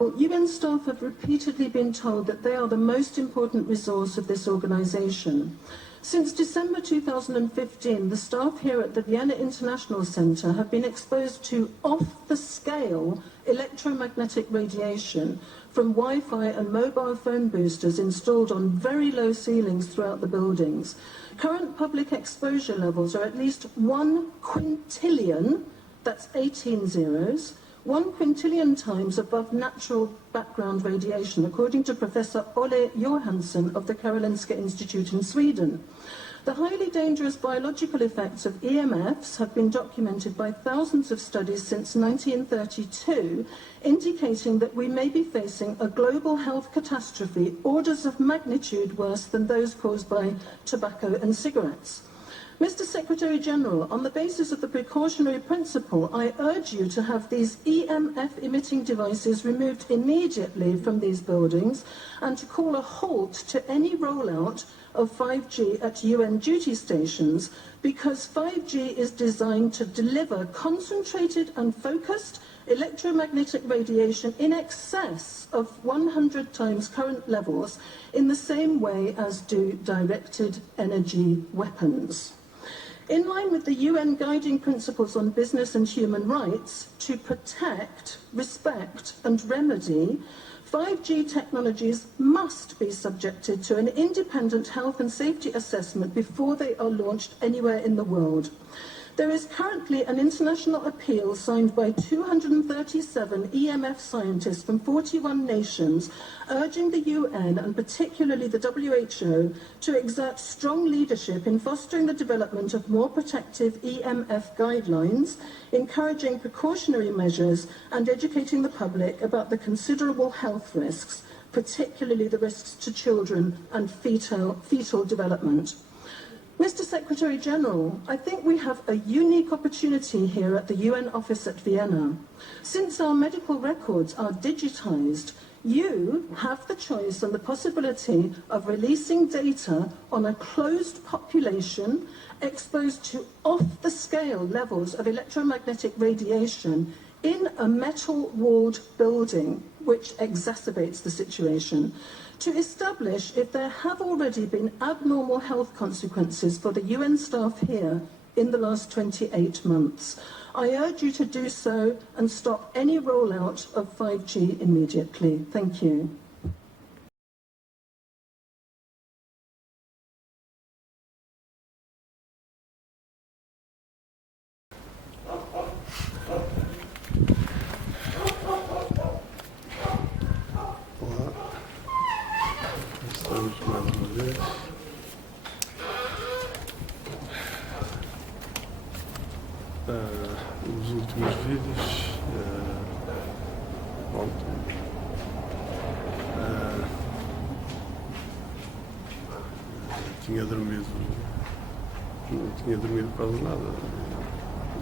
UN staff have repeatedly been told that they are the most important resource of this organisation. Since December 2015, the staff here at the Vienna International Centre have been exposed to off-the-scale electromagnetic radiation from Wi-Fi and mobile phone boosters installed on very low ceilings throughout the buildings. Current public exposure levels are at least 1 quintillion, that's 18 zeros, 1 quintillion times above natural background radiation, according to Professor Olle Johansson of the Karolinska Institute in Sweden. The highly dangerous biological effects of EMFs have been documented by thousands of studies since 1932, indicating that we may be facing a global health catastrophe orders of magnitude worse than those caused by tobacco and cigarettes. Mr. Secretary-General, on the basis of the precautionary principle, I urge you to have these EMF-emitting devices removed immediately from these buildings and to call a halt to any rollout of 5G at UN duty stations, because 5G is designed to deliver concentrated and focused electromagnetic radiation in excess of 100 times current levels in the same way as do directed energy weapons. In line with the UN guiding principles on business and human rights, to protect, respect and remedy, 5G technologies must be subjected to an independent health and safety assessment before they are launched anywhere in the world. There is currently an international appeal signed by 237 EMF scientists from 41 nations urging the UN and particularly the WHO to exert strong leadership in fostering the development of more protective EMF guidelines, encouraging precautionary measures and educating the public about the considerable health risks, particularly the risks to children and fetal development. Mr. Secretary-General, I think we have a unique opportunity here at the UN office at Vienna. Since our medical records are digitized, you have the choice and the possibility of releasing data on a closed population exposed to off-the-scale levels of electromagnetic radiation in a metal-walled building, which exacerbates the situation, to establish if there have already been abnormal health consequences for the UN staff here in the last 28 months. I urge you to do so and stop any rollout of 5G immediately. Thank you. Estamos mais uma vez. Os últimos vídeos ontem tinha dormido, não tinha dormido quase nada,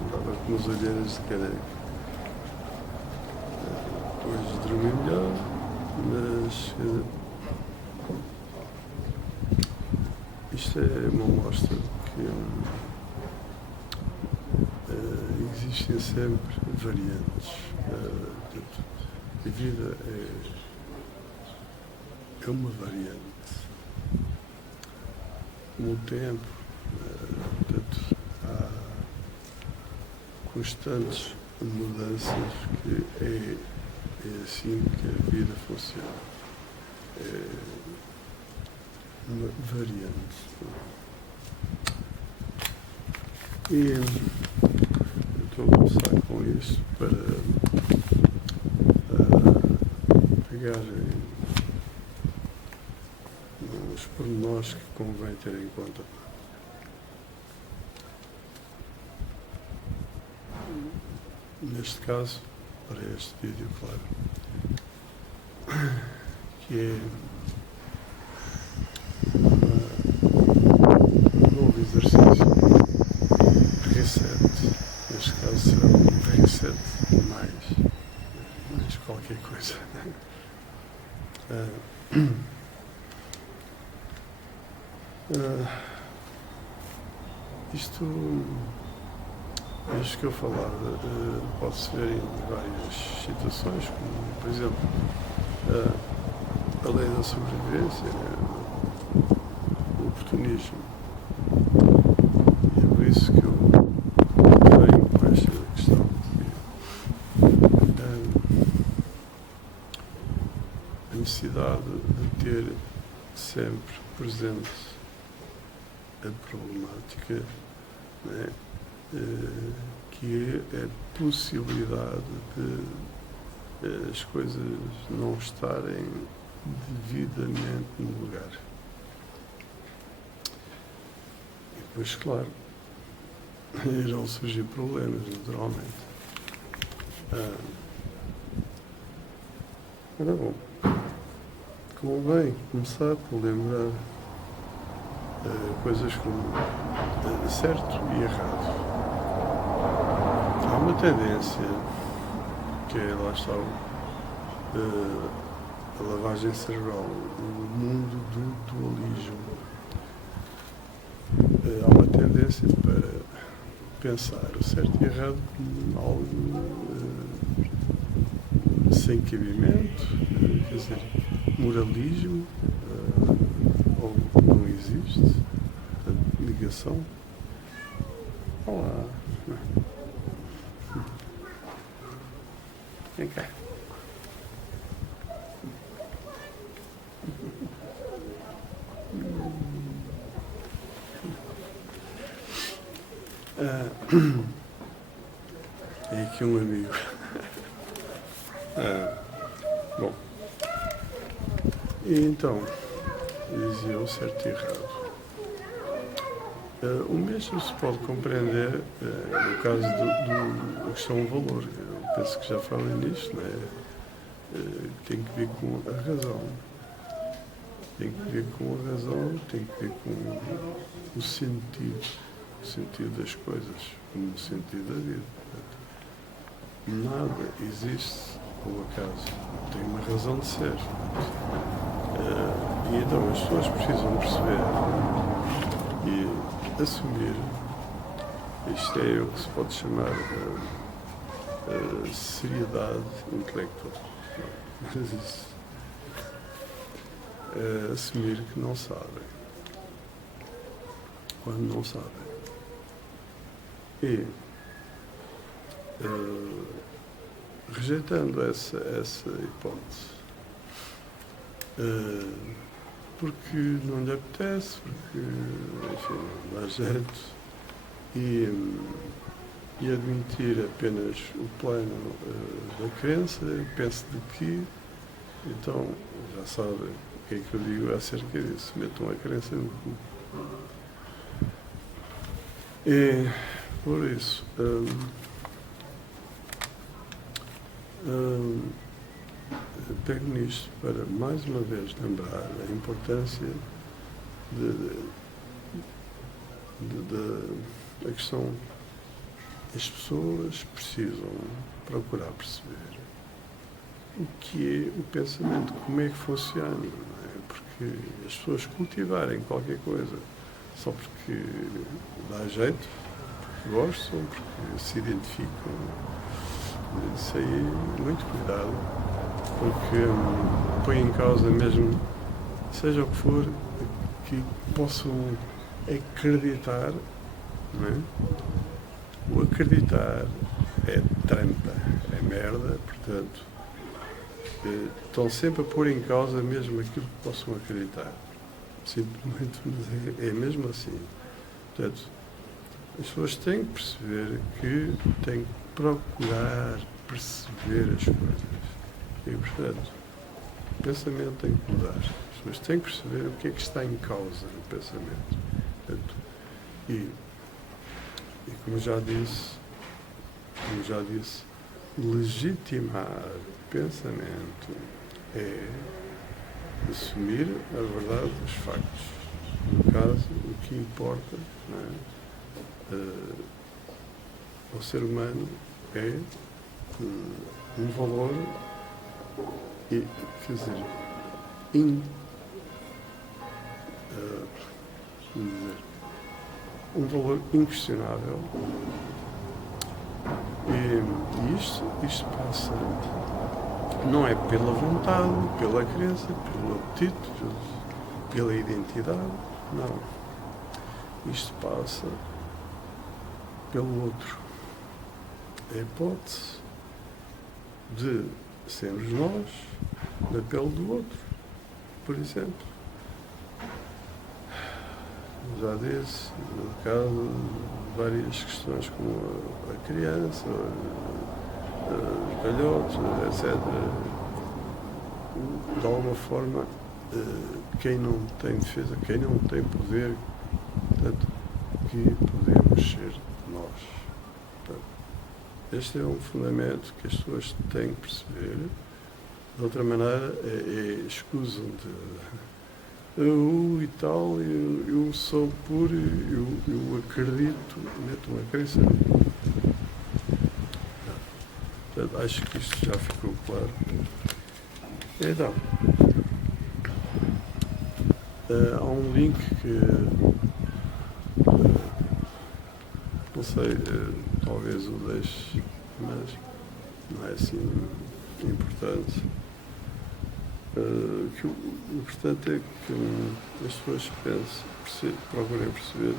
estava com as olheiras de caneco. Hoje dormi melhor, mas isto é uma mostra de que existem sempre variantes. A vida é uma variante. No tempo, há constantes mudanças que é assim que a vida funciona. É uma variante. E eu estou a começar com isso para pegar nos pormenores que convém ter em conta. Neste caso, para este vídeo, claro, que é um novo exercício, reset. Neste caso será um reset mais qualquer coisa. Isto isto que eu falava pode-se ver em várias situações, como, por exemplo, a lei da sobrevivência, o oportunismo. E é por isso que eu venho com esta questão. A necessidade de ter sempre presente a problemática, né, que é a possibilidade de as coisas não estarem devidamente no lugar. E depois, claro, irão surgir problemas, naturalmente. Ora bom, convém começar por lembrar coisas como certo e errado. Há uma tendência que é, lá está, a lavagem cerebral, o mundo do dualismo. Há uma tendência para pensar o certo e errado como algo sem cabimento, quer dizer, moralismo, ou não existe, ligação. Olá. Vem cá. É aqui um amigo. Bom, e então, dizia o certo e errado. O mesmo se pode compreender no caso da questão do valor. Eu penso que já falei nisto, né? Tem que ver com a razão. Tem que ver com a razão, tem que ver com o sentido das coisas, o sentido da vida. Nada existe por acaso, tem uma razão de ser. E então as pessoas precisam perceber e assumir, isto é o que se pode chamar seriedade intelectual. Mas isso, assumir que não sabem, quando não sabem. E rejeitando essa hipótese, porque não lhe apetece, porque, enfim, não dá jeito, e admitir apenas o plano da crença, penso de que, então, já sabem o que é que eu digo acerca disso, metam a crença no cu. E, por isso, pego nisto para, mais uma vez, lembrar a importância da questão. As pessoas precisam procurar perceber o que é o pensamento, como é que funciona, não é? Porque as pessoas cultivarem qualquer coisa só porque dá jeito, porque gostam, porque se identificam, isso aí, muito cuidado, porque põe em causa mesmo, seja o que for, que possam acreditar, não é? O acreditar é trampa, é merda, portanto, estão sempre a pôr em causa mesmo aquilo que possam acreditar. Simplesmente, mas é mesmo assim. Portanto, as pessoas têm que perceber que têm que procurar perceber as coisas. E, portanto, o pensamento tem que mudar. As pessoas têm que perceber o que é que está em causa no pensamento. Portanto, e como já disse, legitimar o pensamento é assumir a verdade dos factos. No caso, o que importa, não é, ao ser humano é um valor, quer dizer, um valor inquestionável E isto passa, não é pela vontade, pela crença, pelo apetite, pela identidade, não. Isto passa pelo outro. A hipótese de sermos nós na pele do outro, por exemplo. Já disse, no caso, várias questões como a criança, os velhotes, etc. De alguma forma, quem não tem defesa, quem não tem poder, portanto, que podemos ser nós. Portanto, este é um fundamento que as pessoas têm que perceber. De outra maneira, escusam de e tal, eu sou puro, eu acredito, meto uma crença. Portanto, acho que isto já ficou claro. Então, há um link que, não sei, talvez o deixe, mas não é assim importante. Que o importante é que as pessoas procurem perceber,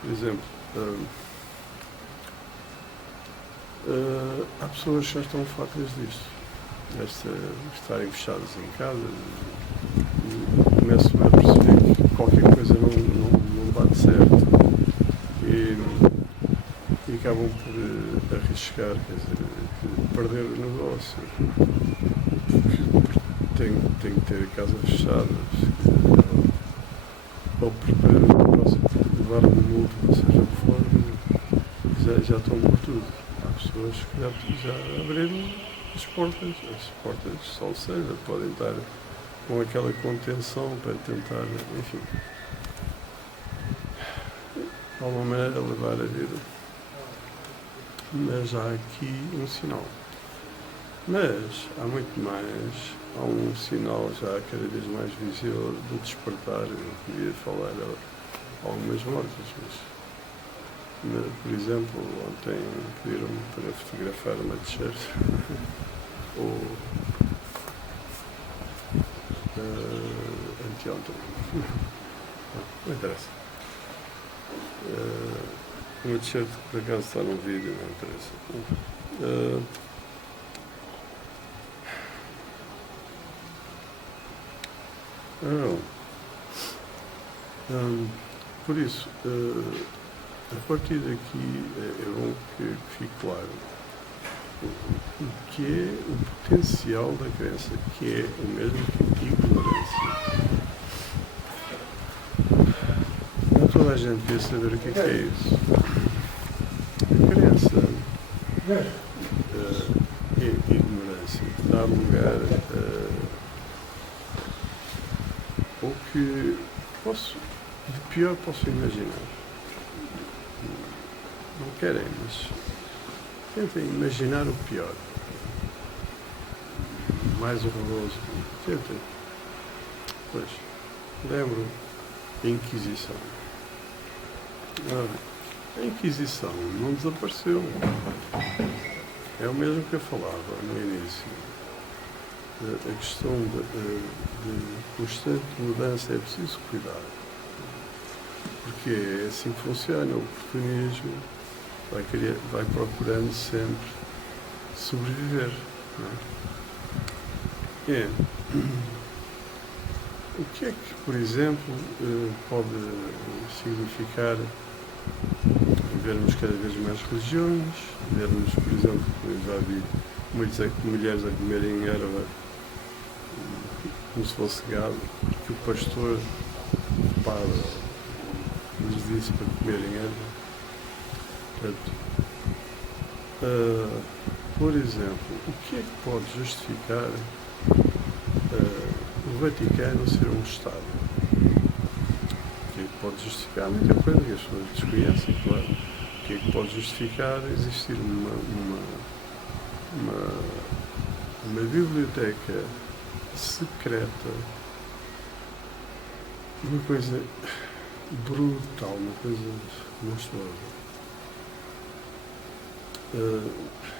por exemplo, há pessoas que já estão fartas disto, estarem fechadas em casa e começam a perceber que qualquer coisa não bate certo e acabam por arriscar, quer dizer, perder o negócio. Tem que ter a casa fechada, ou porque levar um multa, seja o que for, já estão por tudo. Há pessoas que já abriram as portas, só seja, podem estar com aquela contenção para tentar, enfim, de alguma maneira levar a vida. Mas há aqui um sinal. Mas há muito mais, há um sinal já cada vez mais visível de despertar. Eu podia falar de algumas mortes, mas por exemplo, ontem pediram-me para fotografar uma t-shirt ou anteontem, não interessa. Uma t-shirt que por acaso está num vídeo, não interessa. Por isso, a partir daqui é bom que fique claro o que é o potencial da crença, que é o mesmo que ignorância. Não toda a gente quer saber o que é isso. A crença é ignorância, dá lugar ao que de pior posso imaginar. Não querem, mas tentem imaginar o pior. Mais horroroso. Tentem. Pois, lembro a Inquisição. A Inquisição não desapareceu. É o mesmo que eu falava no início. A questão de constante mudança é preciso cuidar. Porque é assim que funciona. O oportunismo vai procurando sempre sobreviver. Não é? O que é que, por exemplo, pode significar vermos cada vez mais religiões, vermos, por exemplo, eu já vi muitas mulheres a comerem erva como se fosse gado, que o pastor lhes disse para comerem erva. Portanto, por exemplo, o que é que pode justificar o Vaticano ser um Estado? O que é que pode justificar? Muita coisa que as pessoas desconhecem, claro. O que é que pode justificar existir uma biblioteca secreta, uma coisa brutal, uma coisa monstruosa.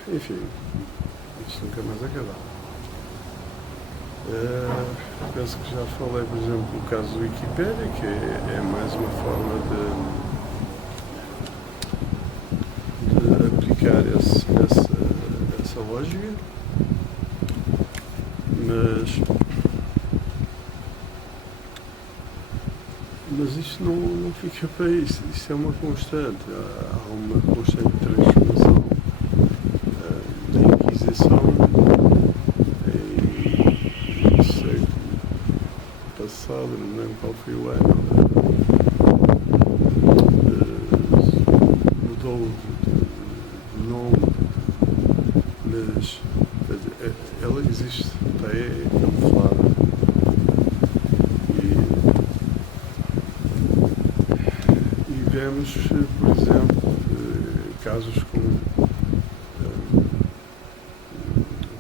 Enfim, isto nunca mais acaba. Penso que já falei, por exemplo, do caso do Wikipédia, que é mais uma forma de aplicar essa lógica, mas isto não fica para isso. Isto é uma constante. Há uma constante transformação. Da Inquisição no século passado, não me lembro qual foi o ano, mudou de nome, mas ela existe, está camuflada. E vemos, por exemplo, casos como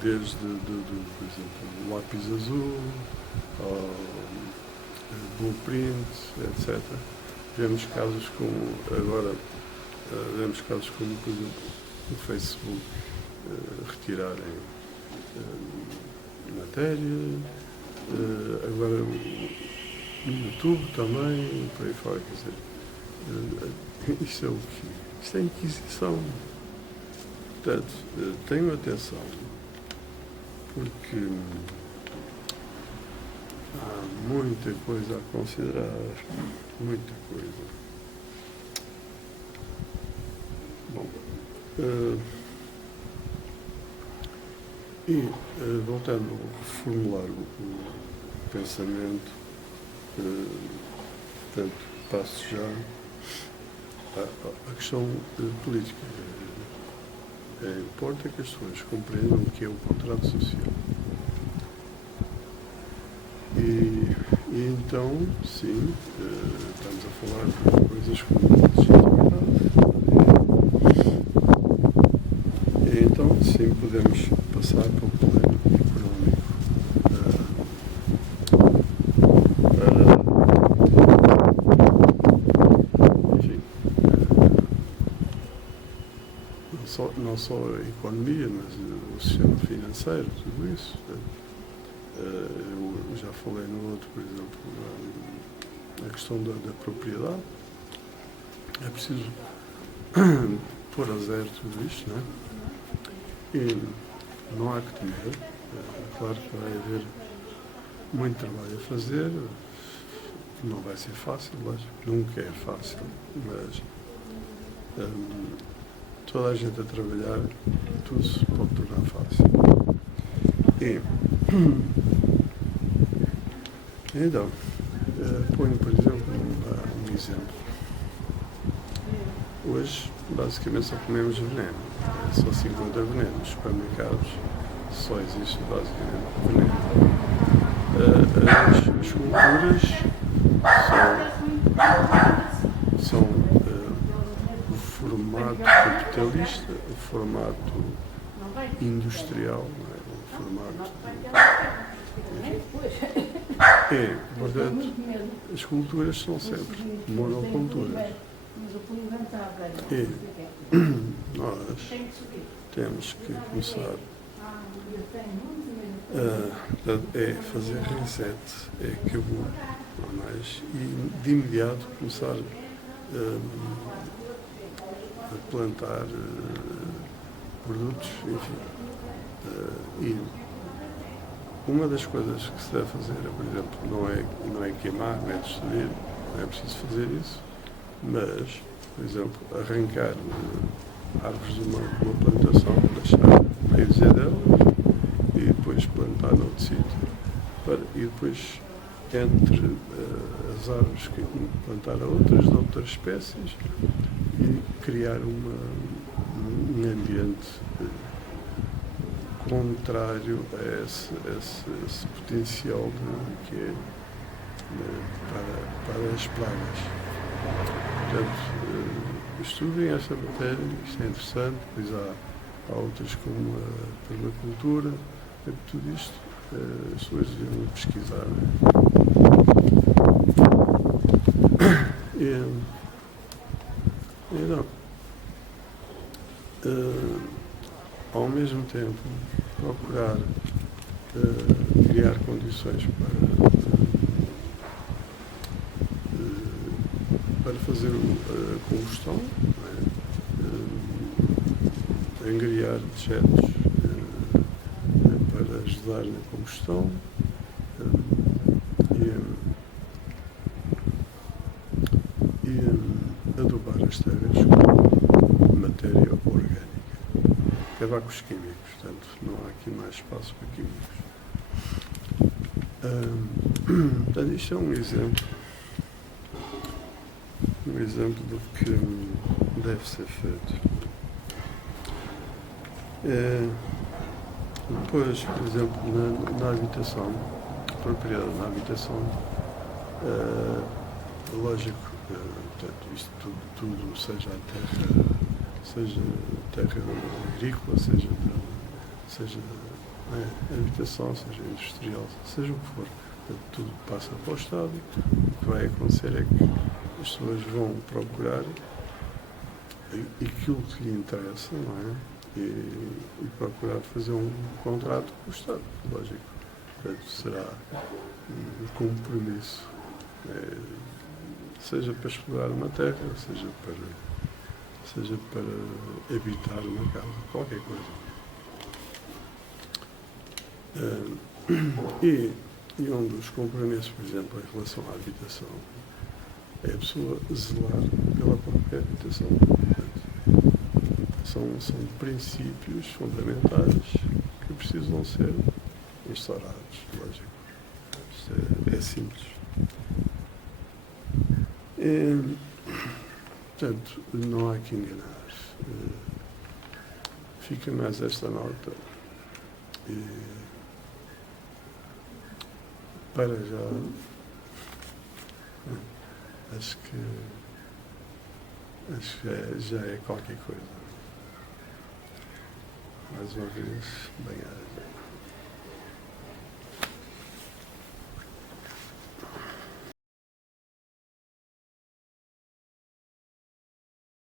desde, por exemplo, lápis azul, blueprints, etc. Vemos casos como, agora, por exemplo, o Facebook retirarem matéria, agora o YouTube também, por aí fora, quer dizer, isto é o quê? Isto é Inquisição. Portanto, tenham atenção, porque há muita coisa a considerar, muita coisa. Bom, voltando a reformular o pensamento, portanto, passo já à questão política. Importa que as pessoas compreendam o que é o contrato social. E então, sim, estamos a falar de coisas como legitimidade. E então, sim, podemos passar pelo plano económico. Enfim, não só a economia, mas o sistema financeiro, tudo isso. Eu já falei no outro, por exemplo, a questão da propriedade. É preciso pôr a zero tudo isto, não é? E não há que temer. Claro que vai haver muito trabalho a fazer, não vai ser fácil, lógico, nunca é fácil, mas toda a gente a trabalhar, tudo se pode tornar fácil. E então, ponho, por exemplo, um exemplo. Hoje, basicamente, só comemos veneno. Só se encontra veneno. Nos supermercados só existe, basicamente, veneno. As culturas são o formato capitalista, o formato industrial, o formato... Portanto, as culturas são sempre monoculturas. E nós temos que começar a fazer reset, acabou, não mais, e de imediato começar a plantar produtos, enfim. E uma das coisas que se deve fazer, por exemplo, não é queimar, não é destruir, não é preciso fazer isso, mas, por exemplo, arrancar árvores de uma plantação, deixar meio dizer dela e depois plantar noutro sítio. E depois, entre as árvores que plantar outras de outras espécies e criar um ambiente contrário a esse potencial que é para as pragas. Portanto, estudem esta matéria, isto é interessante, pois há outras como a permacultura, tudo isto as pessoas deviam pesquisar. Então, ao mesmo tempo, procurar criar condições para fazer a combustão, não é? Angariar dejetos para ajudar na combustão e adubar as terras com matéria orgânica. Acabar com os químicos, portanto, não há aqui mais espaço para químicos. Portanto, isto é um exemplo do que deve ser feito. Depois, por exemplo, na habitação, propriedade na habitação, lógico, portanto, isto tudo seja terra agrícola, seja habitação, seja industrial, seja o que for, portanto, tudo passa para o Estado. O que vai acontecer é que as pessoas vão procurar aquilo que lhe interessa, não é? E procurar fazer um contrato com o Estado, lógico. Portanto, será um compromisso, seja para explorar uma terra, seja para habitar uma casa, qualquer coisa. E um dos compromissos, por exemplo, em relação à habitação, é a pessoa zelar pela própria habitação. São princípios fundamentais que precisam ser instaurados, lógico. Isto é simples. Portanto, não há que enganar. Fica mais esta nota. Para já, acho que já é qualquer coisa. Mais uma vez, bem-aja.